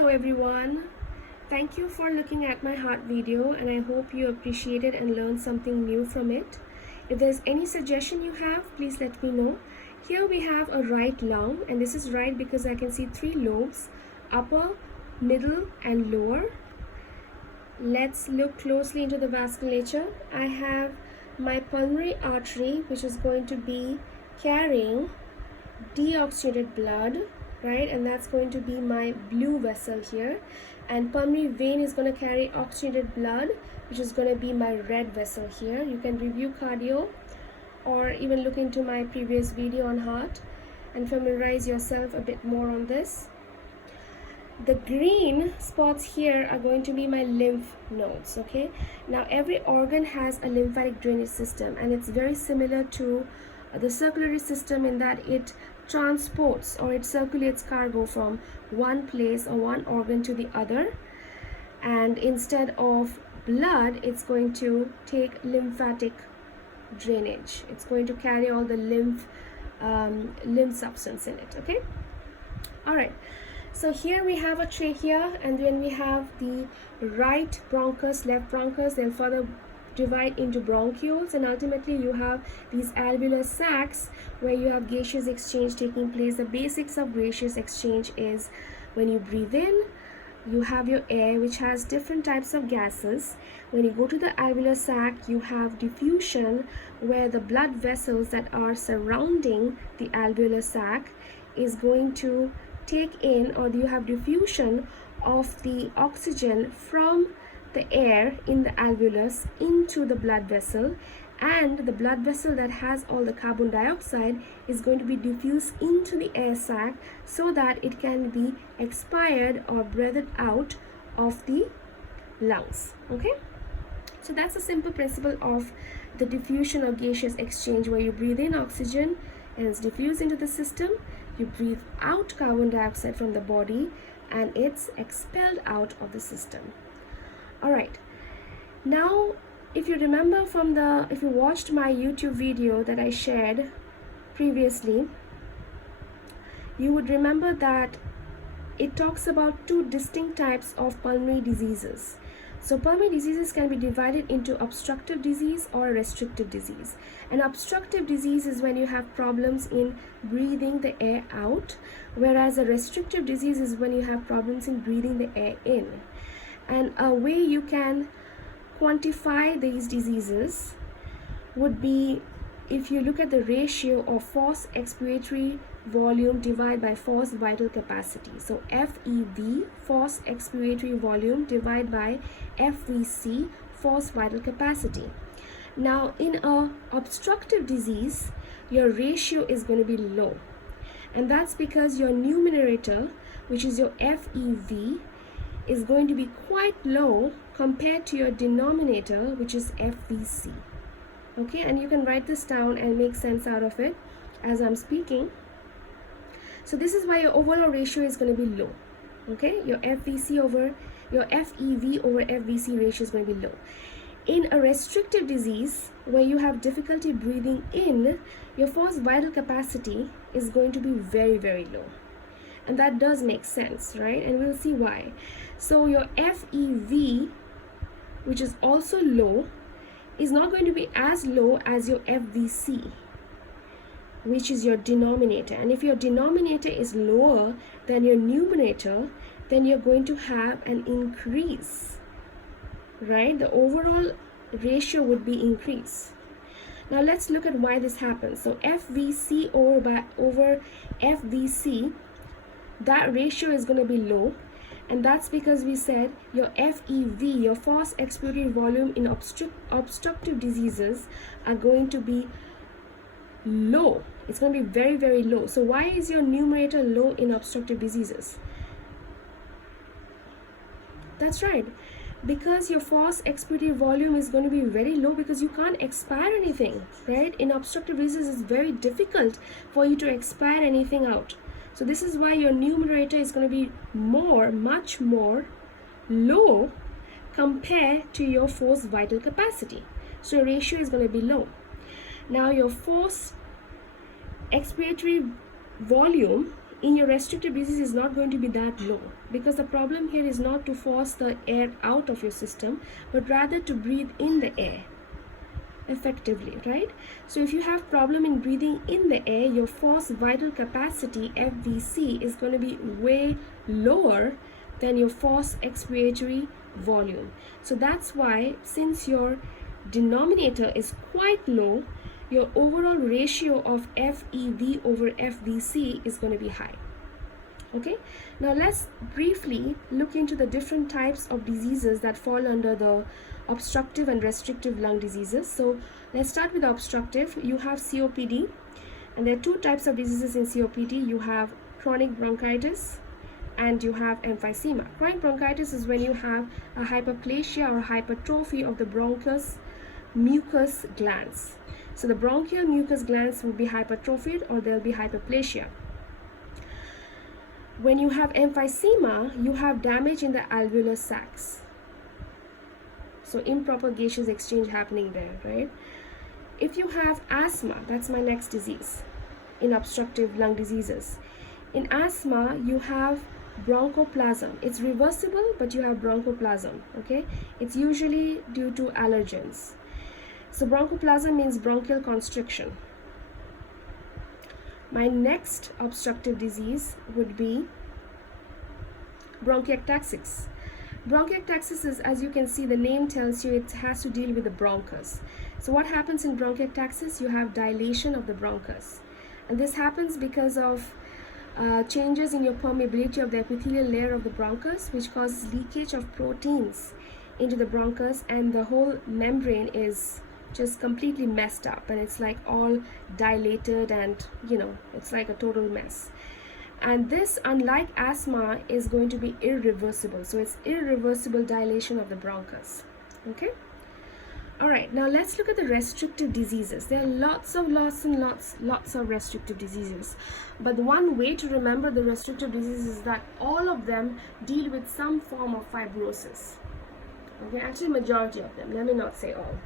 Hello everyone. Thank you for looking at my heart video, and I hope you appreciated and learned something new from it. If there's any suggestion you have, please let me know. Here we have a right lung, and this is right because I can see three lobes: upper, middle and lower. Let's look closely into the vasculature. I have my pulmonary artery, which is going to be carrying deoxygenated blood, right? And that's going to be my blue vessel here. And pulmonary vein is going to carry oxygenated blood, which is going to be my red vessel here. You can review cardio or even look into my previous video on heart and familiarize yourself a bit more on this. The green spots here are going to be my lymph nodes. Okay, now every organ has a lymphatic drainage system, and it's very similar to the circulatory system in that it transports or it circulates cargo from one place or one organ to the other, and instead of blood it's going to take lymphatic drainage. It's going to carry all the lymph substance in it. Okay, all right. So here we have a trachea, and then we have the right bronchus, left bronchus. They'll further divide into bronchioles, and ultimately you have these alveolar sacs where you have gaseous exchange taking place. The basics of gaseous exchange is when you breathe in, you have your air which has different types of gases. When you go to the alveolar sac, you have diffusion where the blood vessels that are surrounding the alveolar sac is going to take in, or you have diffusion of the oxygen from the air in the alveolus into the blood vessel, and the blood vessel that has all the carbon dioxide is going to be diffused into the air sac so that it can be expired or breathed out of the lungs. Okay, so that's a simple principle of the diffusion or gaseous exchange, where you breathe in oxygen and it's diffused into the system. You breathe out carbon dioxide from the body and it's expelled out of the system. All right, now if you remember if you watched my YouTube video that I shared previously, you would remember that it talks about two distinct types of pulmonary diseases. So pulmonary diseases can be divided into obstructive disease or restrictive disease. An obstructive disease is when you have problems in breathing the air out, whereas a restrictive disease is when you have problems in breathing the air in. And a way you can quantify these diseases would be if you look at the ratio of forced expiratory volume divided by forced vital capacity. So FEV, forced expiratory volume, divided by FVC, forced vital capacity. Now in a obstructive disease, your ratio is going to be low, and that's because your numerator, which is your FEV, is going to be quite low compared to your denominator, which is FVC. Okay, and you can write this down and make sense out of it as I'm speaking. So this is why your overall ratio is going to be low. Okay, your FEV over FVC ratio is going to be low. In a restrictive disease where you have difficulty breathing in, your forced vital capacity is going to be very, very low. And that does make sense, right? And we'll see why. So your FEV, which is also low, is not going to be as low as your FVC, which is your denominator. And if your denominator is lower than your numerator, then you're going to have an increase, right? The overall ratio would be increase. Now let's look at why this happens. So FVC over FVC, that ratio is going to be low, and that's because we said your FEV, your forced expiratory volume in obstructive diseases, are going to be low. It's going to be very, very low. So why is your numerator low in obstructive diseases? That's right, because your forced expiratory volume is going to be very low, because you can't expire anything, right? In obstructive diseases, it's very difficult for you to expire anything out. So this is why your numerator is going to be much more low compared to your forced vital capacity. So your ratio is going to be low. Now your forced expiratory volume in your restrictive disease is not going to be that low, because the problem here is not to force the air out of your system, but rather to breathe in the air effectively, right? So if you have problem in breathing in the air, your forced vital capacity, FVC, is going to be way lower than your forced expiratory volume. So that's why, since your denominator is quite low, your overall ratio of FEV over FVC is going to be high. Okay, now let's briefly look into the different types of diseases that fall under the obstructive and restrictive lung diseases. So let's start with the obstructive. You have COPD, and there are two types of diseases in COPD. You have chronic bronchitis and you have emphysema. Chronic bronchitis is when you have a hyperplasia or hypertrophy of the bronchus mucus glands. So the bronchial mucus glands will be hypertrophied or there will be hyperplasia. When you have emphysema, you have damage in the alveolar sacs. So improper gaseous exchange happening there, right? If you have asthma, that's my next disease in obstructive lung diseases. In asthma, you have bronchoplasm. It's reversible, but you have bronchoplasm, okay? It's usually due to allergens. So bronchoplasm means bronchial constriction. My next obstructive disease would be bronchiectasis. Bronchiectasis is, as you can see, the name tells you it has to deal with the bronchus. So what happens in bronchiectasis? You have dilation of the bronchus. And this happens because of changes in your permeability of the epithelial layer of the bronchus, which causes leakage of proteins into the bronchus, and the whole membrane is just completely messed up, and it's like all dilated, and it's like a total mess. And this, unlike asthma, is going to be irreversible. So it's irreversible dilation of the bronchus. Okay. All right. Now let's look at the restrictive diseases. There are lots of restrictive diseases. But the one way to remember the restrictive diseases is that all of them deal with some form of fibrosis. Okay. Actually, majority of them. Let me not say all.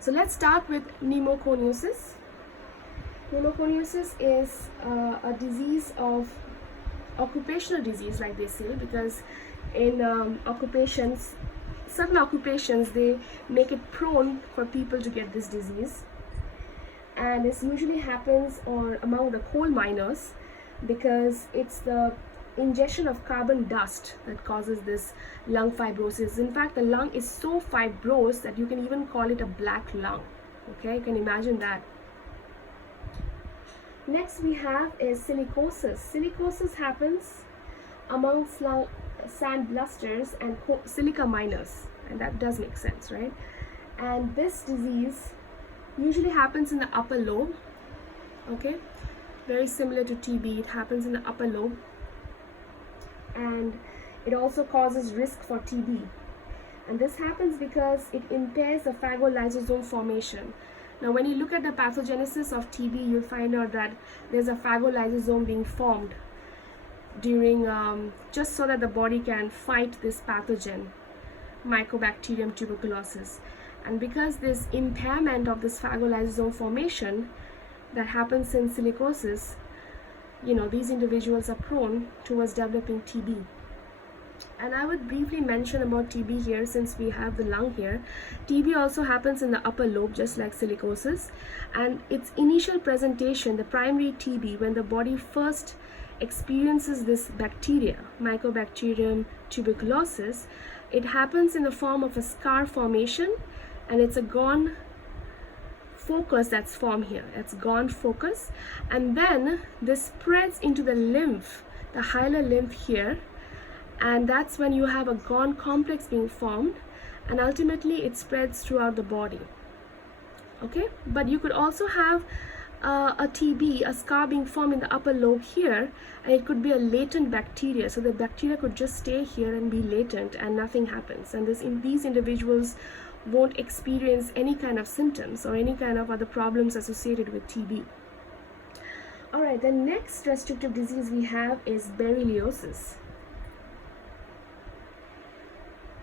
So let's start with pneumoconiosis. Pneumoconiosis is a disease of occupational disease, like they say, because in occupations, certain occupations, they make it prone for people to get this disease. And this usually happens among the coal miners, because it's the ingestion of carbon dust that causes this lung fibrosis. In fact, the lung is so fibrosed that you can even call it a black lung. Okay, you can imagine that. Next we have is silicosis. Silicosis happens amongst sand blusters and silica miners, and that does make sense, right? And this disease usually happens in the upper lobe. Okay, very similar to TB. It happens in the upper lobe, and it also causes risk for TB. And this happens because it impairs the phagolysosome formation. Now, when you look at the pathogenesis of TB, you'll find out that there's a phagolysosome being formed during, just so that the body can fight this pathogen, Mycobacterium tuberculosis. And because this impairment of this phagolysosome formation that happens in silicosis, these individuals are prone towards developing TB. And I would briefly mention about TB here, since we have the lung here. TB also happens in the upper lobe, just like silicosis. And its initial presentation, the primary TB, when the body first experiences this bacteria, Mycobacterium tuberculosis, it happens in the form of a scar formation, and it's a gone focus that's formed here. It's gone focus. And then this spreads into the lymph, the hilar lymph here. And that's when you have a gone complex being formed, and ultimately it spreads throughout the body. Okay, but you could also have a TB, a scar being formed in the upper lobe here, and it could be a latent bacteria. So the bacteria could just stay here and be latent, and nothing happens. And these individuals won't experience any kind of symptoms or any kind of other problems associated with TB. All right, the next restrictive disease we have is berylliosis.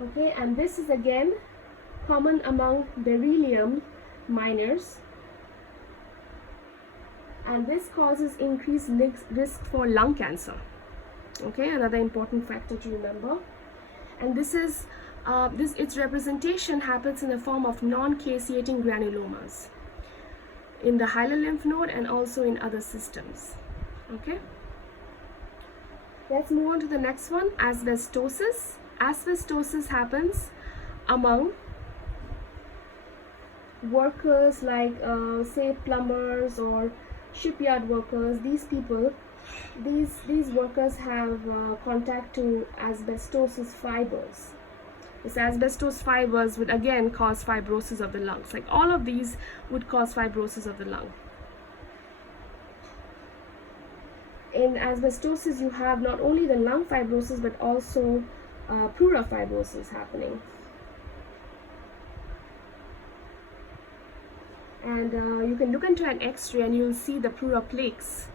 Okay, and this is again common among beryllium miners, and this causes increased risk for lung cancer. Okay, another important factor to remember. And its representation happens in the form of non-caseating granulomas in the hilar lymph node and also in other systems. Okay, let's move on to the next one, asbestosis. Asbestosis happens among workers like say plumbers or shipyard workers. These people, these workers have contact to asbestosis fibers. This asbestos fibers would again cause fibrosis of the lungs. Like all of these would cause fibrosis of the lung. In asbestosis, you have not only the lung fibrosis but also pleural fibrosis happening. And you can look into an X-ray and you'll see the pleural plaques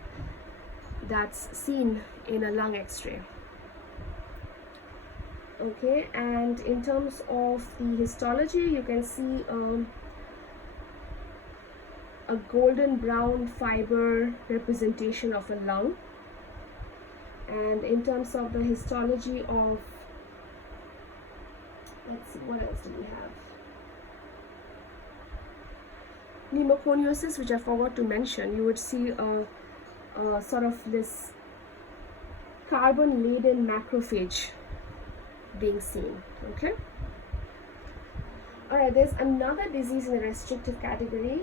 that's seen in a lung X-ray. Okay, and in terms of the histology, you can see a golden brown fiber representation of a lung. And in terms of the histology of, let's see, what else do we have? Pneumoconiosis, which I forgot to mention, you would see a sort of this carbon-laden macrophage being seen. Okay. All right, there's another disease in the restrictive category,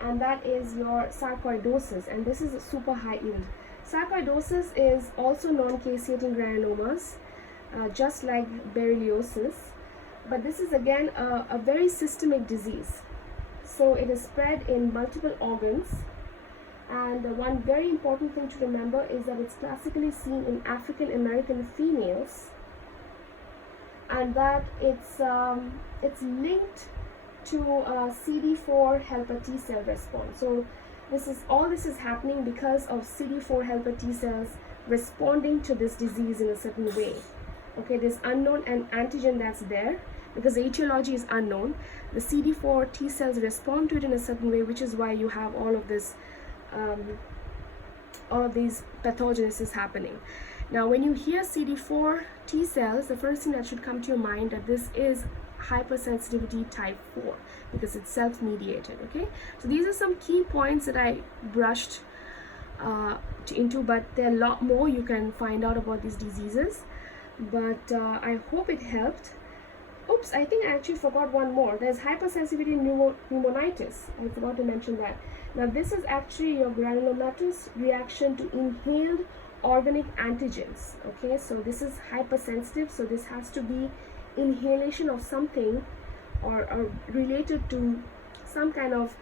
and that is your sarcoidosis, and this is a super high yield. Sarcoidosis is also non-caseating granulomas, just like berylliosis, but this is again a very systemic disease. So it is spread in multiple organs, and one very important thing to remember is that it's classically seen in African American females, and that it's linked to CD4 helper T cell response. So this is happening because of CD4 helper T cells responding to this disease in a certain way. Okay, this unknown antigen that's there, because the etiology is unknown, the CD4 T cells respond to it in a certain way, which is why you have all of this, all of these pathogenesis happening. Now, when you hear CD4 T cells, the first thing that should come to your mind that this is hypersensitivity type 4 because it's self-mediated. Okay, so these are some key points that I brushed into, but there are a lot more you can find out about these diseases. But I hope it helped. Oops, I think I actually forgot one more. There's hypersensitivity pneumonitis. I forgot to mention that. Now, this is actually your granulomatous reaction to inhaled organic antigens. Okay, so this is hypersensitive, so this has to be inhalation of something or related to some kind of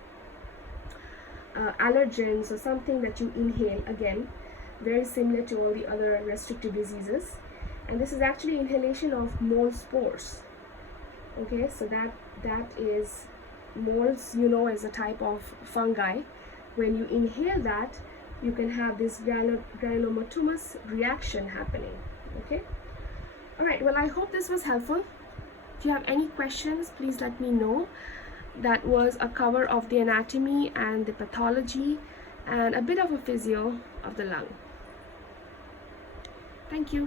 allergens or something that you inhale, again very similar to all the other restrictive diseases. And this is actually inhalation of mold spores. Okay, so that is molds, you know, as a type of fungi. When you inhale that, you can have this granulomatomus reaction happening. Okay, all right, well, I hope this was helpful. If you have any questions, please let me know. That was a cover of the anatomy and the pathology and a bit of a physio of the lung. Thank you.